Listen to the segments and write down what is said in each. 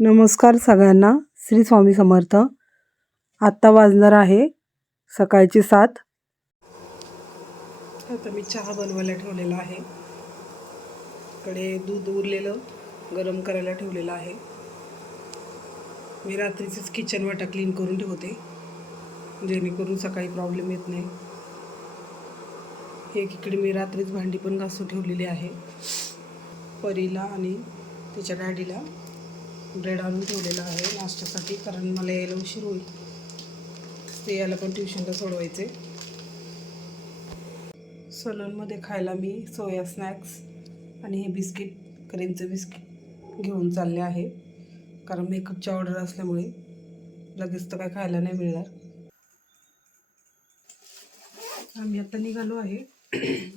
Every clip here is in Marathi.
नमस्कार सगळ्यांना. श्री स्वामी समर्थ. आत्ता वाजणार आहे सकाळची 7. आता मी चहा बनवायला ठेवलेला आहे. कडे दूध उरलेलं गरम करायला ठेवलेलं आहे. मी रात्रीचीच किचन वाटा क्लीन करून ठेवते जेणेकरून सकाळी प्रॉब्लेम येत नाही. एकीकडे मी रात्रीच भांडी पण घासून ठेवलेली आहे. परीला आणि तिच्या डॅडीला ब्रेड आणून ठेवलेला आहे नाश्त्यासाठी, कारण मला यायला उशीर होईल. ते याला पण ट्युशनला सोडवायचे. सलूनमध्ये खायला मी सोया स्नॅक्स आणि हे बिस्किट, क्रीमचं बिस्किट घेऊन चालले आहे, कारण मेकअपची ऑर्डर असल्यामुळे लगेच तर काय खायला नाही मिळणार. आम्ही आता निघालो आहे.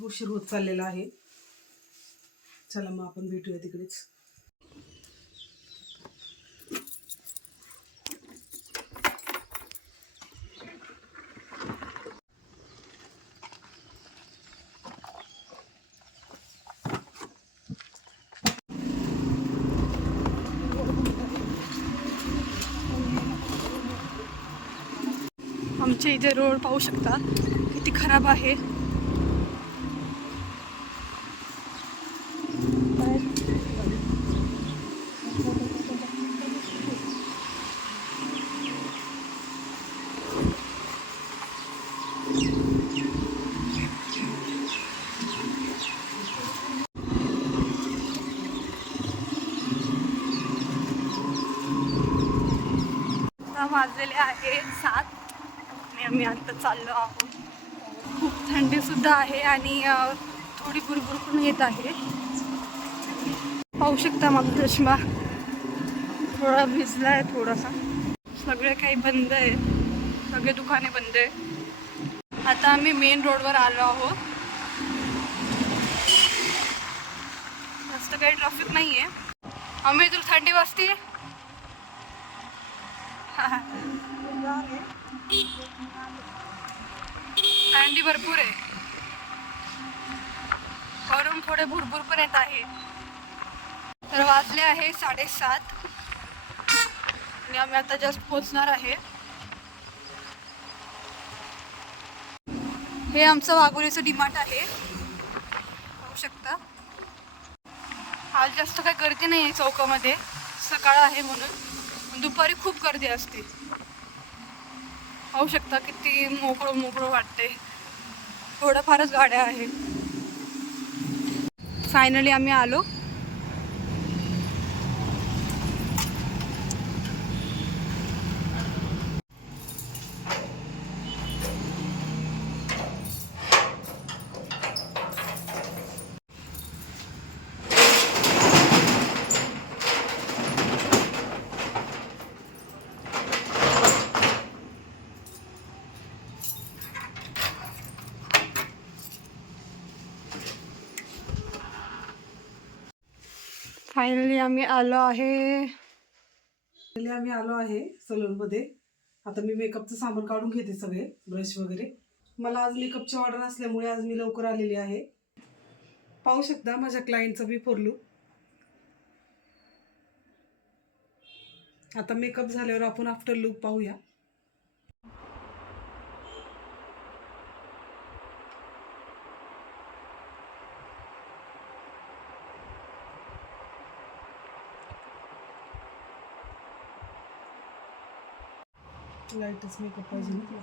उशीर होत चाललेला आहे. चला मग आपण भेटूया तिकडेच. आमच्या इथे रोड पाहू शकता किती खराब आहे. वाजलेले आहे 7 आणि आम्ही आता चाललो आहोत. खूप थंडी सुद्धा आहे आणि थोडी भुरभुर पण येत आहे. पाहू शकता माझा चष्मा थोडा भिजला आहे थोडासा. सगळे काही बंद आहे, सगळे दुकाने बंद आहे. आता आम्ही मेन रोडवर आलो आहोत. जास्त काही ट्रॅफिक नाही आहे. आम्ही इथून थंडी वाजते. थंडी भरपूर आहे, वरून थोडे भुरभुर पण येत आहे. तर वाजले आहे 7:30 आणि आम्ही आता जस्ट पोहोचणार आहे. हे आमचं वाघोलीचं डीमार्ट आहे, पाहू शकता. आज जास्त काही गर्दी नाही आहे चौकामध्ये, सकाळ आहे म्हणून. दुपारी खूप गर्दी असते. पाहू शकता किती मोकळं मोकळं वाटते. थोड्याफारच गाड्या आहेत. फायनली आम्ही आलो. फायनली आम्ही आलो आहे सलूनमध्ये. आता मी मेकअपचं सामान काढून घेते, सगळे ब्रश वगैरे. मला आज मेकअपची ऑर्डर असल्यामुळे आज मी लवकर आलेली आहे. पाहू शकता माझ्या क्लायंटचा बिफोर लुक. आता मेकअप झाल्यावर आपण आफ्टर लुक पाहूया. लाईटच मेकअप पाहिजे ना तुला.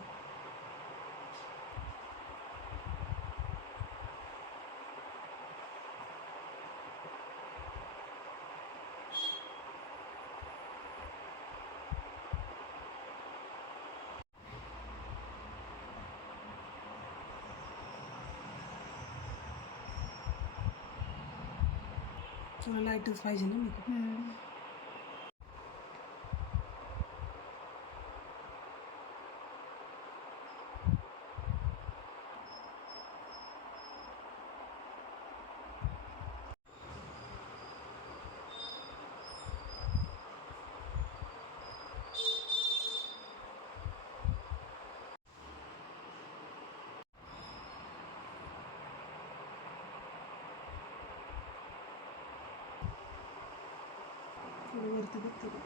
तुला लाईटच पाहिजे ना मेकअप. वरती बघते का?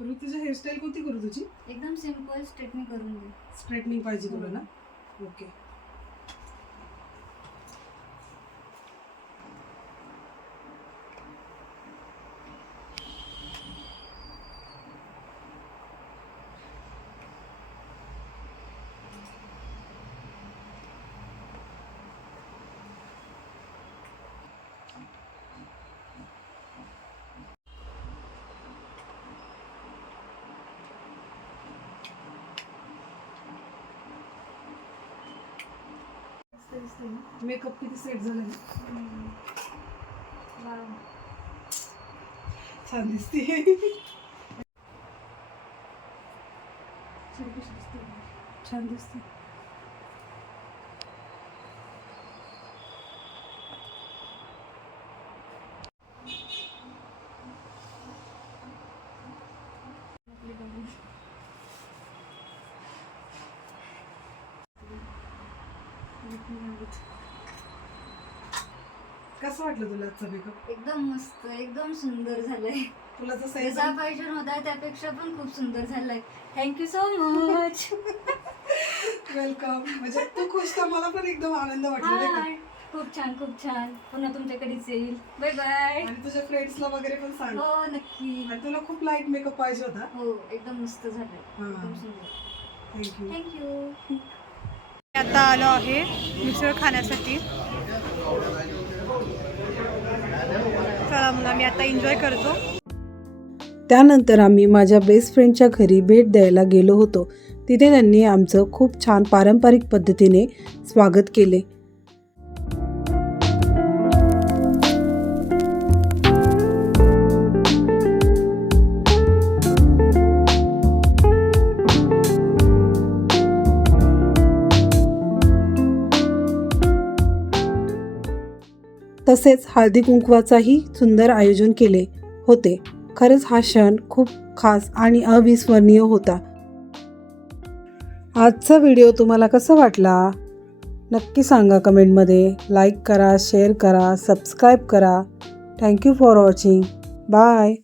ऋतूची हेअरस्टाईल कोणती करू तुझी? एकदम सिंपल स्ट्रेटनिंग करून दे. स्ट्रेटनिंग पाहिजे तुला ना? ओके. मेकअप किती सेट झाला छान दिसते. छान दिसते. कसं वाटलं तुला आजचा मेकअप? एकदम मस्त, एकदम सुंदर झालंय. तुला जसं जसा पाहिजे होता त्यापेक्षा पण खूप सुंदर झालाय. Thank you so much. वेलकम. म्हणजे तू खुश तर मला पण एकदम आनंद वाटला नाही का? खूप छान, खूप छान. पुन्हा तुमच्याकडेच येईल. Bye bye. आणि तुझ्या फ्रेंड्सला वगैरे पण सांग. हो नक्की. आणि तुला खूप लाईट मेकअप पाहिजे होता. हो एकदम मस्त झालंय. एकदम सुंदर. थँक्यू. थँक्यू. आता आलो आहे मिसळ खाण्यासाठी. चला मग आम्ही आता एन्जॉय करतो. त्यानंतर आम्ही माझ्या बेस्ट फ्रेंडच्या घरी भेट द्यायला गेलो होतो. तिथे त्यांनी आमचं खूप छान पारंपरिक पद्धतीने स्वागत केले. तसेच हळदी कुंकवाचाही सुंदर आयोजन केले होते. खरंच हा क्षण खूप खास आणि अविस्मरणीय होता. आजचा व्हिडिओ तुम्हाला कसा वाटला नक्की सांगा कमेंटमध्ये. लाईक करा, शेअर करा, सबस्क्राईब करा. Thank you for watching. बाय.